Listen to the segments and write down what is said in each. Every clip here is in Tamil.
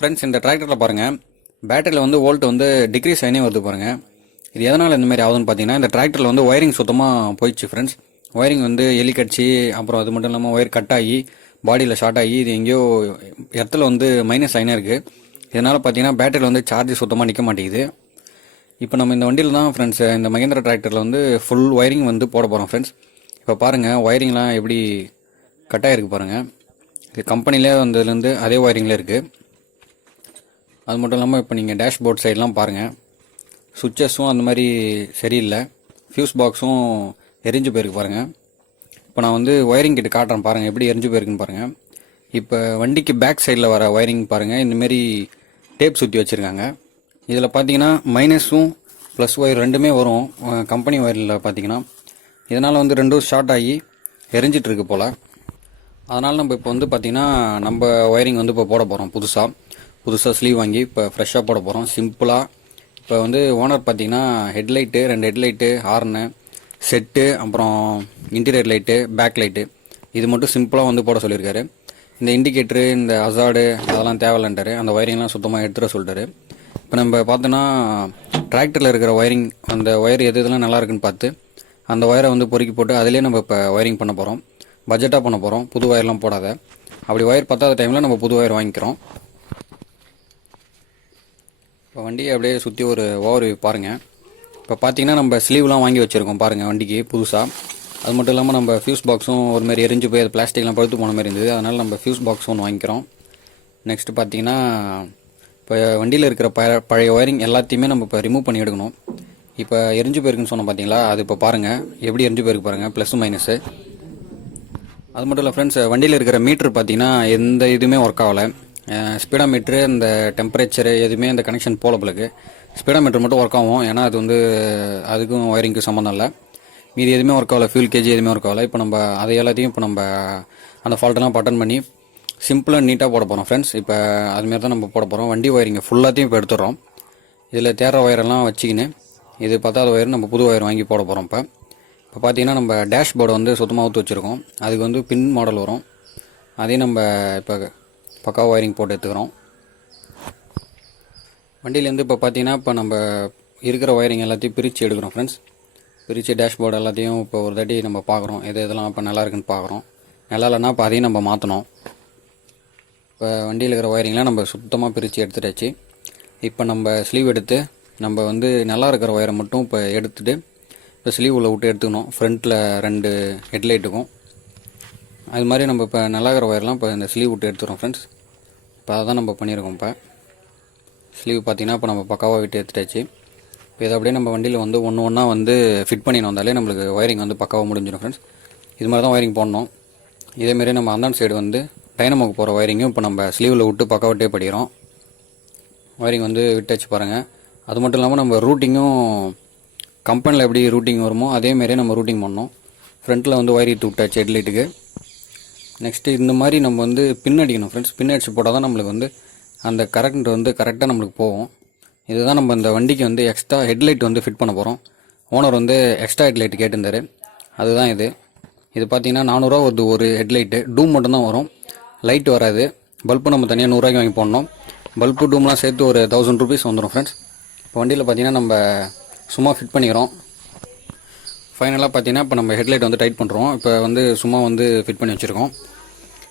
ஃப்ரெண்ட்ஸ், இந்த டிராக்டரில் பாருங்கள், பேட்டரியில் வந்து வோல்ட் வந்து டிக்ரீஸ் ஆகினே வருது பாருங்கள். இது எதனால் இந்த மாதிரி ஆகுதுன்னு பார்த்தீங்கன்னா, இந்த டிராக்டரில் வந்து ஒயரிங் சுத்தமாக போயிடுச்சு ஃப்ரெண்ட்ஸ். ஒயரிங் வந்து எலி கடிச்சு, அப்புறம் அது மட்டும் இல்லாமல் ஒயர் கட் ஆகி பாடியில் ஷார்ட் ஆகி இது எங்கேயோ இடத்துல வந்து மைனஸ் ஆகினே இருக்குது. இதனால் பார்த்தீங்கன்னா பேட்டரியில் வந்து சார்ஜ் சுத்தமாக நிற்க மாட்டேங்குது. இப்போ நம்ம இந்த வண்டியில் தான் ஃப்ரெண்ட்ஸ், இந்த மகேந்திரா டிராக்டரில் வந்து ஃபுல் ஒயரிங் வந்து போட போகிறோம் ஃப்ரெண்ட்ஸ். இப்போ பாருங்கள், ஒயரிங்லாம் எப்படி கட் ஆகிருக்கு பாருங்கள். இது கம்பெனிலே வந்ததுலேருந்து அதே ஒயரிங்கில் இருக்குது. அது மட்டும் இல்லாமல் இப்போ நீங்கள் டேஷ்போர்ட் சைட்லாம் பாருங்கள், சுவிட்சஸும் அந்த மாதிரி சரியில்லை, ஃபியூஸ் பாக்ஸும் எரிஞ்சு போயிருக்கு பாருங்கள். இப்போ நான் வந்து ஒயரிங் கிட்ட காட்டுறேன் பாருங்கள், எப்படி எரிஞ்சு போயிருக்குன்னு பாருங்கள். இப்போ வண்டிக்கு பேக் சைடில் வர ஒயரிங் பாருங்கள், இந்தமாரி டேப் சுற்றி வச்சுருக்காங்க. இதில் பார்த்தீங்கன்னா மைனஸும் ப்ளஸ் ஒயர் ரெண்டுமே வரும் கம்பெனி ஒயரில் பார்த்தீங்கன்னா. இதனால் வந்து ரெண்டும் ஷார்ட் ஆகி எரிஞ்சிட்ருக்கு போல். அதனால் நம்ம இப்போ வந்து பார்த்திங்கன்னா நம்ம ஒயரிங் வந்து இப்போ போட போகிறோம். புதுசாக ஸ்லீவ் வாங்கி இப்போ ஃப்ரெஷ்ஷாக போட போகிறோம் சிம்பிளாக. இப்போ வந்து ஓனர் பார்த்திங்கன்னா ஹெட்லைட்டு, 2 ஹெட்லைட்டு, ஹார்னு செட்டு, அப்புறம் இன்டீரியர் லைட்டு, பேக் லைட்டு, இது மட்டும் சிம்பிளாக வந்து போட சொல்லியிருக்காரு. இந்த இண்டிகேட்டரு, இந்த அசார்டு அதெல்லாம் தேவையில்லைன்ட்டார். அந்த ஒயரிங்லாம் சுத்தமாக எடுத்துகிற சொல்லிட்டாரு. இப்போ நம்ம பார்த்தோன்னா டிராக்டரில் இருக்கிற ஒயரிங், அந்த ஒயர் எது இதெல்லாம் நல்லா இருக்குன்னு பார்த்து அந்த ஒயரை வந்து பொறுக்கி போட்டு அதிலே நம்ம இப்போ ஒயரிங் பண்ண போகிறோம். பட்ஜெட்டாக பண்ண போகிறோம், புது ஒயர்லாம் போடாத. அப்படி ஒயர் பத்தாத டைமில் நம்ம புது ஒயர் வாங்கிக்கிறோம். இப்போ வண்டியை அப்படியே சுற்றி ஒரு ஓவர் வியூ பாருங்கள். இப்போ பார்த்தீங்கன்னா நம்ம ஸ்லீவ்லாம் வாங்கி வச்சுருக்கோம் பாருங்கள் வண்டிக்கு புதுசாக. அது மட்டும் இல்லாமல் நம்ம ஃபியூஸ் பாக்ஸும் ஒரு மாதிரி எரிஞ்சு போய் அது பிளாஸ்டிக்லாம் பழுத்து போன மாதிரி இருந்தது. அதனால் நம்ம ஃபியூஸ் பாக்ஸ் ஒன்று வாங்கிக்கிறோம். நெக்ஸ்ட்டு பார்த்தீங்கன்னா இப்போ வண்டியில் இருக்கிற பழைய ஒயரிங் எல்லாத்தையுமே நம்ம இப்போ ரிமூவ் பண்ணி எடுக்கணும். இப்போ எரிஞ்சு போயிருக்குன்னு சொன்னோம் பார்த்தீங்களா, அது இப்போ பாருங்கள் எப்படி எரிஞ்சு போயிருக்கு பாருங்கள், ப்ளஸ்ஸு மைனஸு. அது மட்டும் இல்லை ஃப்ரெண்ட்ஸ், வண்டியில் இருக்கிற மீட்ரு பார்த்தீங்கன்னா எந்த இதுவுமே ஒர்க் ஆகலை. ஸ்பீடா மீட்ரு, இந்த டெம்பரேச்சரு எதுவுமே அந்த கனெக்ஷன் போல பிள்ளைக்கு. ஸ்பீடா மீட்ரு மட்டும் ஒர்க் ஆகும், ஏன்னா அது வந்து அதுக்கும் ஒயரிங்க்கும் சம்மந்தம் இல்லை. மீதி எதுவுமே ஒர்க் ஆகலை, ஃபியூல் கேஜி எதுவுமே ஒர்க் ஆகலை. இப்போ நம்ம அதை எல்லாத்தையும் இப்போ நம்ம அந்த ஃபால்ட்டெல்லாம் பட்டன் பண்ணி சிம்பிளாக நீட்டாக போட போகிறோம் ஃப்ரெண்ட்ஸ். இப்போ அதுமாரி தான் நம்ம போட போகிறோம். வண்டி ஒயரிங்கை ஃபுல்லாத்தையும் இப்போ எடுத்துடுறோம். இதில் தேடுற ஒயரெல்லாம் வச்சுக்கின்னு இது 10வது ஒயர் நம்ம புது ஒயர் வாங்கி போட போகிறோம். இப்போ பார்த்தீங்கன்னா நம்ம டேஷ்போர்டை வந்து சுத்தமாக ஊற்றி வச்சுருக்கோம். அதுக்கு வந்து பின் மாடல் வரும், அதையும் நம்ம இப்போ பக்கா ஒயரிங் போட்டு எடுத்துக்கிறோம். வண்டியிலேருந்து இப்போ பார்த்தீங்கன்னா இப்போ நம்ம இருக்கிற ஒயரிங் எல்லாத்தையும் பிரித்து எடுக்கிறோம் ஃப்ரெண்ட்ஸ். பிரித்து டேஷ்போர்டு எல்லாத்தையும் இப்போ ஒரு தாட்டி நம்ம பார்க்குறோம், எது இதெல்லாம் இப்போ நல்லா இருக்குன்னு பார்க்குறோம். நல்லா இல்லைன்னா இப்போ அதையும் நம்ம மாற்றணும். இப்போ வண்டியில் இருக்கிற ஒயரிங்லாம் நம்ம சுத்தமாக பிரித்து எடுத்துட்டாச்சு. இப்போ நம்ம ஸ்லீவ் எடுத்து நம்ம வந்து நல்லா இருக்கிற ஒயரை மட்டும் இப்போ எடுத்துகிட்டு இப்போ ஸ்லீவ் உள்ள விட்டு எடுத்துக்கணும். ஃப்ரண்ட்டில் 2 ஹெட்லைட்டுக்கும் அது மாதிரி நம்ம இப்போ நல்லா இருக்கிற ஒயர்லாம் இப்போ இந்த ஸ்லீவ் விட்டு எடுத்துகிறோம் ஃப்ரெண்ட்ஸ். இப்போ அதை தான் நம்ம பண்ணியிருக்கோம். இப்போ ஸ்லீவ் பார்த்திங்கன்னா இப்போ நம்ம பக்காவாக விட்டு எடுத்துட்டாச்சு. இப்போ இதை அப்படியே நம்ம வண்டியில் வந்து ஒன்றா வந்து ஃபிட் பண்ணின்னு வந்தாலே நம்மளுக்கு ஒயரிங் வந்து பக்காவாக முடிஞ்சிடும் ஃப்ரெண்ட்ஸ். இது மாதிரி தான் ஒயரிங் போடணும். இதேமாரி நம்ம அந்தாண்ட சைடு வந்து டைனமோக்கு போகிற ஒயரிங்கும் இப்போ நம்ம ஸ்லீவில் விட்டு பக்காவட்டே படிக்கிறோம். ஒயரிங் வந்து விட்டாச்சு பாருங்கள். அது மட்டும் இல்லாமல் நம்ம ரூட்டிங்கும் கம்பெனியில் எப்படி ரூட்டிங் வருமோ அதேமாரியே நம்ம ரூட்டிங் பண்ணோம். ஃப்ரண்ட்டில் வந்து ஒயர் இட்டு விட்டாச்சு ஹெட்லைட்டுக்கு. நெக்ஸ்ட்டு இந்த மாதிரி நம்ம வந்து பின் அடிக்கணும் ஃப்ரெண்ட்ஸ். பின் அடிச்சு போட்டால் தான் நம்மளுக்கு வந்து அந்த கரண்ட் வந்து கரெக்டாக நம்மளுக்கு போகும். இதுதான் நம்ம இந்த வண்டிக்கு வந்து எக்ஸ்ட்ரா ஹெட்லைட் வந்து ஃபிட் பண்ண போகிறோம். ஓனர் வந்து எக்ஸ்ட்ரா ஹெட்லைட் கேட்டிருந்தார், அதுதான் இது. இது பார்த்திங்கன்னா 400 ரூபா வருது ஒரு ஹெட்லைட்டு. டூம் மட்டும்தான் வரும், லைட் வராது. பல்பு நம்ம தனியாக 100 ரூபாய்க்கு வாங்கி போடணும். பல்பு டூம்லாம் சேர்த்து ஒரு 1000 ருபீஸ் வந்துடும் ஃப்ரெண்ட்ஸ். இப்போ வண்டியில் பார்த்திங்கன்னா நம்ம சும்மா ஃபிட் பண்ணிக்கிறோம். ஃபைனலாக பார்த்தீங்கன்னா இப்போ நம்ம ஹெட்லைட் வந்து டைட் பண்ணுறோம். இப்போ வந்து சும்மா வந்து ஃபிட் பண்ணி வச்சுருக்கோம்.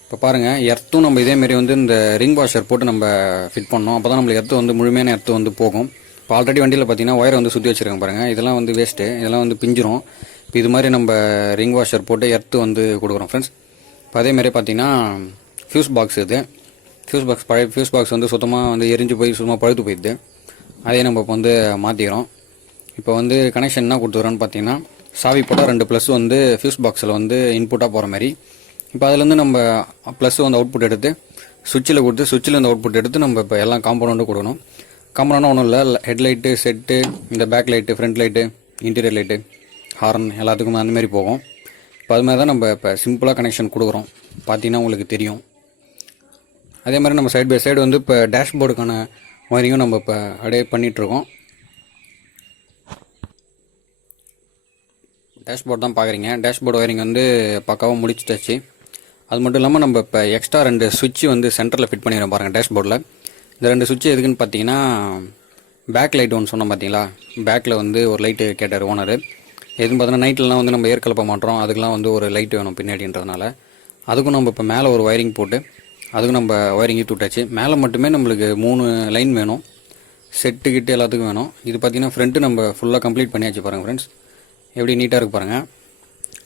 இப்போ பாருங்கள், எர்த்தும் நம்ம இதேமாரி வந்து இந்த ரிங் வாஷர் போட்டு நம்ம ஃபிட் பண்ணோம். அப்போ தான் நம்மளுக்கு எர்த்து வந்து முழுமையான எர்த்து வந்து போகும். இப்போ ஆல்ரெடி வண்டியில் பார்த்தீங்கன்னா ஒயரை வந்து சுற்றி வச்சுருக்காங்க பாருங்கள். இதெல்லாம் வந்து வேஸ்ட்டு, இதெல்லாம் வந்து பிஞ்சிரும். இப்போ இது மாதிரி நம்ம ரிங் வாஷர் போட்டு எர்த்து வந்து கொடுக்குறோம் ஃப்ரெண்ட்ஸ். இப்போ அதேமாரி பார்த்தீங்கன்னா ஃபியூஸ் பாக்ஸ், இது ஃபியூஸ் பாக்ஸ் பழைய ஃபியூஸ் பாக்ஸ் வந்து சுத்தமாக வந்து எரிஞ்சு போய் சுத்தமாக பழுத்து போயிடுது. அதே நம்ம இப்போ வந்து மாற்றிக்கிறோம். இப்போ வந்து கனெக்ஷன் என்ன கொடுத்துக்கிறோன்னு பார்த்தீங்கன்னா சாவி போட்டால் 2 ப்ளஸ் வந்து ஃபியூஸ் பாக்ஸில் வந்து இன்புட்டாக போகிற மாதிரி. இப்போ அதுலேருந்து நம்ம ப்ளஸ் வந்து அவுட்புட் எடுத்து சுவிட்சில் கொடுத்து சுவிட்சில் இந்த அவுட்புட் எடுத்து நம்ம இப்போ எல்லாம் காம்பவுண்டும் கொடுக்கணும். காம்பவுண்டாக ஒன்றும் இல்லை, ஹெட்லைட்டு, செட்டு, இந்த back light, front light, interior light, horn எல்லாத்துக்கும் அந்தமாரி போகும். இப்போ அது மாதிரி தான் நம்ம இப்போ சிம்பிளாக கனெக்ஷன் கொடுக்குறோம். பார்த்தீங்கன்னா உங்களுக்கு தெரியும். அதே மாதிரி நம்ம சைடு பை சைடு வந்து இப்போ டேஷ்போர்டுக்கான ஒயரிங்கும் நம்ம இப்போ அப்படியே பண்ணிகிட்ருக்கோம். டேஷ்போர்ட் தான் பார்க்குறீங்க. டேஷ்போர்டு ஒயரிங் வந்து பக்காவாக முடிச்சுட்டாச்சு. அது மட்டும் இல்லாமல் நம்ம இப்போ எக்ஸ்ட்ரா 2 சுவிட்சு வந்து சென்டரில் ஃபிட் பண்ணிடுறோம் பாருங்கள் டேஷ்போர்டில். இந்த 2 சுவிட்ச் எதுக்குன்னு பார்த்தீங்கன்னா, பேக் லைட் ஒன்று சொன்னோம் பார்த்தீங்களா, பேக்கில் வந்து ஒரு லைட்டு கேட்டார் ஓனர். எதுன்னு பார்த்தோன்னா நைட்லலாம் வந்து நம்ம ஏர் கலப்ப மாட்டோம், அதுக்கெலாம் வந்து ஒரு லைட் வேணும் பின்னாடின்றதுனால அதுக்கும் நம்ம இப்போ மேலே ஒரு ஒயரிங் போட்டு அதுக்கும் நம்ம ஒயரிங் விட்டாச்சு. மேலே மட்டுமே நம்மளுக்கு 3 லைன் வேணும், செட்டு கிட்டு எல்லாத்துக்கும் வேணும். இது பார்த்திங்கன்னா ஃப்ரண்ட்டு நம்ம ஃபுல்லாக கம்ப்ளீட் பண்ணியாச்சு பாருங்கள் ஃப்ரெண்ட்ஸ், எப்படி நீட்டாக இருக்குது பாருங்கள்.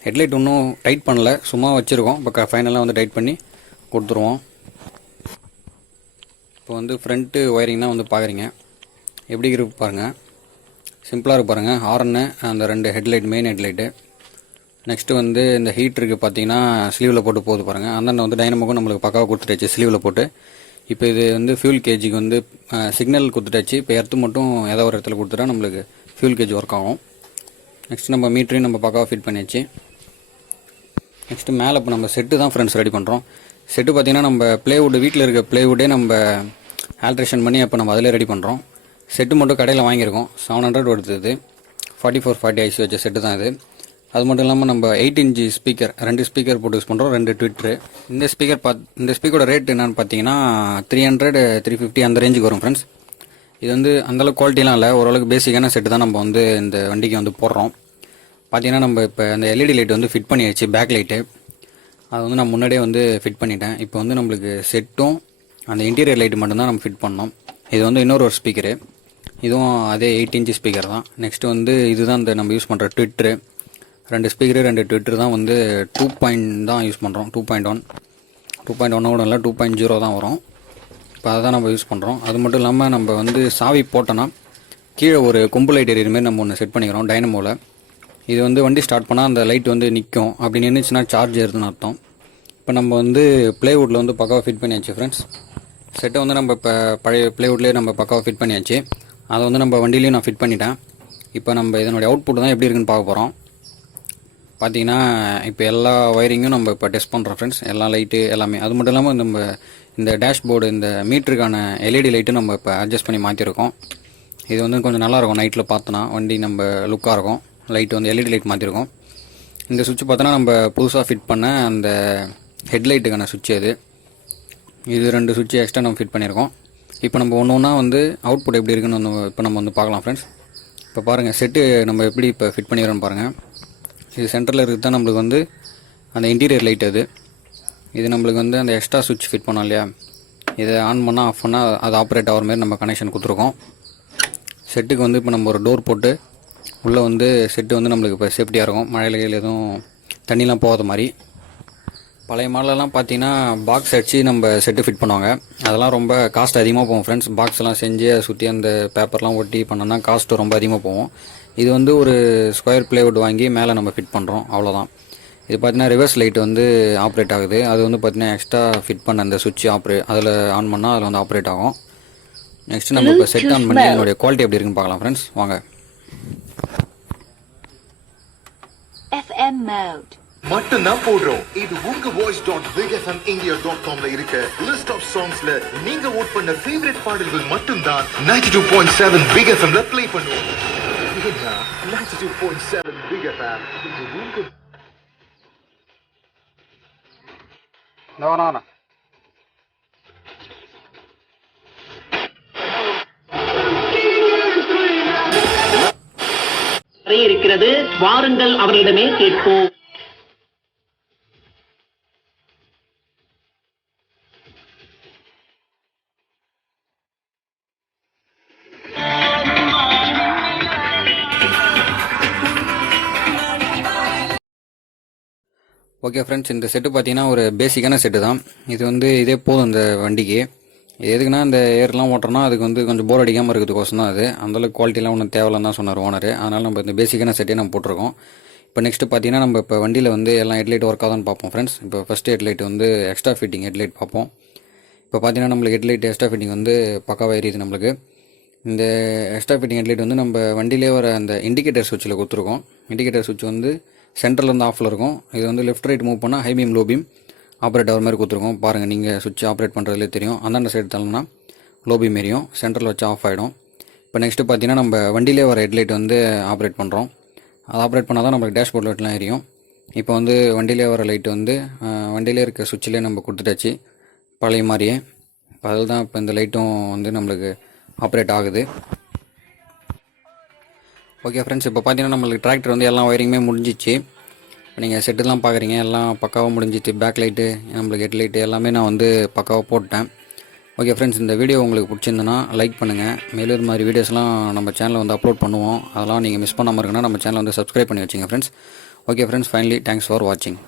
ஹெட்லைட் ஒன்றும் டைட் பண்ணல, சும்மா வச்சுருக்கோம். இப்போ ஃபைனலாக வந்து டைட் பண்ணி கொடுத்துருவோம். இப்போ வந்து ஃப்ரண்ட்டு ஒயரிங் தான் வந்து பார்க்குறீங்க, எப்படி இருக்கு பாருங்கள். சிம்பிளாக இருக்கு பாருங்கள். ஹார்னு, அந்த 2 ஹெட்லைட், மெயின் ஹெட்லைட்டு. நெக்ஸ்ட்டு வந்து இந்த ஹீட்டருக்கு பார்த்தீங்கன்னா ஸ்லீவில் போட்டு போகுது பாருங்கள். அந்தாண்ட வந்து டைனமோக்கும் நம்மளுக்கு பக்காவாக கொடுத்துட்டாச்சு ஸ்லீவில் போட்டு. இப்போ இது வந்து ஃபியூல் கேஜிக்கு வந்து சிக்னல் கொடுத்துட்டாச்சு. இப்போ எர்த்து மட்டும் ஏதோ ஒரு இடத்துல கொடுத்துட்டா நம்மளுக்கு ஃபியூல் கேஜ் ஒர்க் ஆகும். நெக்ஸ்ட் நம்ம மீட்டரையும் நம்ம பக்காவாக ஃபிட் பண்ணியாச்சு. நெக்ஸ்ட்டு மேலே இப்போ நம்ம செட்டு தான் ஃப்ரெண்ட்ஸ் ரெடி பண்ணுறோம். செட்டு பார்த்திங்கன்னா நம்ம ப்ளேவுட், வீட்டில் இருக்க ப்ளேவுட்டே நம்ம ஆல்ட்ரேஷன் பண்ணி அப்போ நம்ம அதிலே ரெடி பண்ணுறோம். செட்டு மட்டும் கடையில் வாங்கியிருக்கோம், 700 கொடுத்தது. 4440 ஐசி வச்ச செட்டு தான் இது. அது மட்டும் இல்லாமல் நம்ம 8 இன்ச் ஸ்பீக்கர், 2 ஸ்பீக்கர் போட்டு யூஸ் பண்ணுறோம், 2 ட்விட்டரு. இந்த ஸ்பீக்கரோட ரேட் என்னென்னு பார்த்தீங்கன்னா 300 350 அந்த ரேஞ்சுக்கு வரும் ஃப்ரெண்ட்ஸ். இது வந்து அந்தளவுக்கு குவாலிட்டிலாம் இல்லை, ஓரளவுக்கு பேசிக்கான செட்டு தான் நம்ம வந்து இந்த வண்டிக்கு வந்து போடுறோம். பார்த்தீங்கன்னா நம்ம இப்போ அந்த எல்இடி லைட் வந்து ஃபிட் பண்ணியாச்சு, பேக் லைட்டு. அது வந்து நான் முன்னாடியே வந்து ஃபிட் பண்ணிட்டேன். இப்போ வந்து நம்மளுக்கு செட்டும் அந்த இன்டீரியர் லைட்டு மட்டும்தான் நம்ம ஃபிட் பண்ணோம். இது வந்து இன்னொரு ஸ்பீக்கரு, இதுவும் அதே 8 இன்ச் ஸ்பீக்கர் தான். நெக்ஸ்ட்டு வந்து இதுதான் இந்த நம்ம யூஸ் பண்ணுற ட்விட்டரு. 2 ஸ்பீக்கரு 2 ட்விட்டர் தான் வந்து 2 தான் யூஸ் பண்ணுறோம். 2.1 2.1 இல்லை 2.0 தான் வரும். இப்போ அதை தான் நம்ம யூஸ் பண்ணுறோம். அது மட்டும் இல்லாமல் நம்ம வந்து சாவி போட்டோன்னா கீழே ஒரு கொம்பு லைட் எரியுற மாதிரி நம்ம ஒன்று செட் பண்ணிக்கிறோம் டைனமோவில். இது வந்து வண்டி ஸ்டார்ட் பண்ணால் அந்த லைட் வந்து நிற்கும், அப்படி நின்றுச்சுன்னா சார்ஜ் ஏறுதுன்னு அர்த்தம். இப்போ நம்ம வந்து ப்ளேவுட்டில் வந்து பக்காவாக ஃபிட் பண்ணியாச்சு ஃப்ரெண்ட்ஸ். செட்டை வந்து நம்ம இப்போ பழைய ப்ளேவுட்லேயே நம்ம பக்காவாக ஃபிட் பண்ணியாச்சு. அதை வந்து நம்ம வண்டியிலையும் நான் ஃபிட் பண்ணிட்டேன். இப்போ நம்ம இதனுடைய அவுட்புட் தான் எப்படி இருக்குன்னு பார்க்க போகிறோம். பார்த்தீங்கன்னா இப்போ எல்லா ஒயரிங்கும் நம்ம இப்போ டெஸ்ட் பண்ணுறோம் ஃப்ரெண்ட்ஸ், எல்லா லைட்டு எல்லாமே. அது மட்டும் இல்லாமல் நம்ம இந்த டேஷ்போர்டு, இந்த மீட்டருக்கான எல்இடி லைட்டு நம்ம இப்போ அட்ஜஸ்ட் பண்ணி மாற்றிருக்கோம். இது வந்து கொஞ்சம் நல்லாயிருக்கும், நைட்டில் பார்த்தோன்னா வண்டி நம்ம லுக்காக இருக்கும். லைட்டு வந்து எல்இடி லைட் மாற்றிருக்கோம். இந்த சுவிட்ச் பார்த்தோன்னா நம்ம புதுசாக ஃபிட் பண்ண அந்த ஹெட்லைட்டுக்கான சுவிட்ச் அது. இது 2 சுவிட்ச் எக்ஸ்ட்ரா நம்ம ஃபிட் பண்ணியிருக்கோம். இப்போ நம்ம ஒன்று ஒன்றா வந்து அவுட்புட் எப்படி இருக்குன்னு இப்போ நம்ம வந்து பார்க்கலாம் ஃப்ரெண்ட்ஸ். இப்போ பாருங்கள் செட்டு நம்ம எப்படி இப்போ ஃபிட் பண்ணிடுறோன்னு பாருங்கள். இது சென்டரில் இருக்குது தான் நம்மளுக்கு வந்து அந்த இன்டீரியர் லைட் அது. இது நம்மளுக்கு வந்து அந்த எக்ஸ்ட்ரா சுவிட்ச் ஃபிட் பண்ணோம் இல்லையா, இதை ஆன் பண்ணால் ஆஃப் பண்ணால் அது ஆப்ரேட் ஆகிற மாதிரி நம்ம கனெக்ஷன் கொடுத்துருக்கோம். செட்டுக்கு வந்து இப்போ நம்ம ஒரு டோர் போட்டு உள்ளே வந்து செட்டு வந்து நம்மளுக்கு இப்போ சேஃப்டியாக இருக்கும், மழையில் எதுவும் தண்ணிலாம் போகாத மாதிரி. பழைய மாடலெல்லாம் பார்த்தீங்கன்னா பாக்ஸ் அடித்து நம்ம செட்டு ஃபிட் பண்ணுவாங்க. அதெல்லாம் ரொம்ப காஸ்ட் அதிகமாக போகும் ஃப்ரெண்ட்ஸ். பாக்ஸ் எல்லாம் செஞ்சு அதை சுற்றி அந்த பேப்பர்லாம் ஒட்டி பண்ணோன்னா காஸ்ட்டு ரொம்ப அதிகமாக போகும். இது வந்து ஒரு ஸ்கொயர் ப்ளேவுட் வாங்கி மேலே நம்ம ஃபிட் பண்ணுறோம், அவ்வளோதான். இது பார்த்தீங்கன்னா ரிவர்ஸ் லைட் வந்து ஆப்ரேட் ஆகுது. அது வந்து பார்த்தீங்கன்னா எக்ஸ்ட்ரா ஃபிட் பண்ண அந்த சுவிட்ச் அதில் ஆன் பண்ணால் அதில் வந்து ஆப்ரேட் ஆகும். நெக்ஸ்ட்டு நம்ம இப்போ செட் ஆன் பண்ணி அதனுடைய குவாலிட்டி எப்படி இருக்குன்னு பார்க்கலாம் ஃப்ரெண்ட்ஸ், வாங்க. FM mode மட்டும்தான் போடுறோம். இது உங்க voice.bigfmindia.comல இருக்க லிஸ்ட் ஆஃப் சாங்ஸ்ல நீங்க ஓட் பண்ண ஃபேவரட் பாடல்கள் மட்டும்தான் 92.7 Big FMல ப்ளே பண்ணுவோம். 92.7 Big FM இது உங்க No. இருக்கிறது, வாருங்கள் அவர்களிடமே கேட்போம். ஓகே ஃப்ரெண்ட்ஸ், இந்த செட்டு பார்த்தீங்கன்னா ஒரு பேசிக்கான செட்டு தான். இது வந்து இதே போதும் இந்த வண்டிக்கு. எதுக்குன்னா இந்த ஏர்லாம் ஓட்டுறோன்னா அதுக்கு வந்து கொஞ்சம் போர் அடிக்காமல் இருக்கிறதுக்கோசம் தான் அது. அந்தளவுக்கு குவாலிட்டிலாம் ஒன்றும் தேவையில்லைன்னு தான் சொன்னார் ஓனர். அதனால் நம்ம இந்த பேசிக்கான செட்டே நம்ம போட்டிருக்கோம். இப்போ நெக்ஸ்ட்டு பார்த்தீங்கன்னா நம்ம இப்போ வண்டியில் வந்து எல்லாம் ஹெட்லைட் ஒர்க் ஆகுதான்னு பார்ப்போம் ஃப்ரெண்ட்ஸ். இப்போ ஃபஸ்ட்டு ஹெட்லைட் வந்து எக்ஸ்ட்ரா ஃபிட்டிங் ஹெட்லைட் பார்ப்போம். இப்போ பார்த்தீங்கன்னா நம்மளுக்கு ஹெட்லைட் எக்ஸ்ட்ரா ஃபிட்டிங் வந்து பக்காவாக எரியுது நம்மளுக்கு. இந்த எக்ஸ்ட்ரா ஃபிட்டிங் ஹெட்லைட் வந்து நம்ம வண்டியிலே வர அந்த இண்டிகேட்டர் சுவிட்சில் கொடுத்துருக்கோம். இண்டிகேட்டர் சுவிட்ச் வந்து சென்டரில் வந்து ஆஃபில் இருக்கும். இது வந்து லெஃப்ட் ரைட் மூவ் பண்ணால் high beam low beam operate ஆகிற மாதிரி கொடுத்துருக்கோம். பாருங்கள், நீங்கள் சுவிட்ச் ஆப்ரேட் பண்ணுறதுலே தெரியும். அந்தாண்ட சைடு தள்ளனா லோ பீம் எரியும், சென்டரில் வச்சு ஆஃப் ஆகிடும். இப்போ நெக்ஸ்ட்டு பார்த்தீங்கன்னா நம்ம வண்டியிலே வர ஹெட்லைட் வந்து ஆப்ரேட் பண்ணுறோம். அது ஆப்ரேட் பண்ணால் தான் நம்மளுக்கு டேஷ்போர்ட் லைட்லாம் எரியும். இப்போ வந்து வண்டியிலே வர லைட்டு வந்து வண்டியிலே இருக்க சுவிட்சிலே நம்ம கொடுத்துட்டாச்சு பழைய மாதிரியே. இப்போ அதில் தான் இப்போ இந்த லைட்டும் வந்து நம்மளுக்கு ஆப்ரேட் ஆகுது. ஓகே ஃப்ரெண்ட்ஸ், இப்போ பார்த்தீங்கன்னா நம்மளுக்கு டிராக்டர் வந்து எல்லா ஒயரிங்குமே முடிஞ்சிச்சு. இப்போ நீங்கள் செட்டுலாம் பார்க்குறீங்க, எல்லாம் பக்காவாக முடிஞ்சிச்சு. பேக் லைட்டு, நம்மளுக்கு ஹெட் லைட்டு எல்லாமே நான் வந்து பக்காவாக போட்டேன். ஓகே ஃப்ரெண்ட்ஸ், இந்த வீடியோ உங்களுக்கு பிடிச்சிருந்துன்னா லைக் பண்ணுங்கள். மேலும் இது மாதிரி வீடியோஸ்லாம் நம்ம சேனலில் வந்து அப்லோட் பண்ணுவோம். அதெல்லாம் நீங்கள் மிஸ் பண்ணாமல் இருக்குன்னா நம்ம சேனலை வந்து சப்ஸ்கிரைப் பண்ணி வச்சுங்க friends. Okay friends, finally thanks for வாட்சிங்.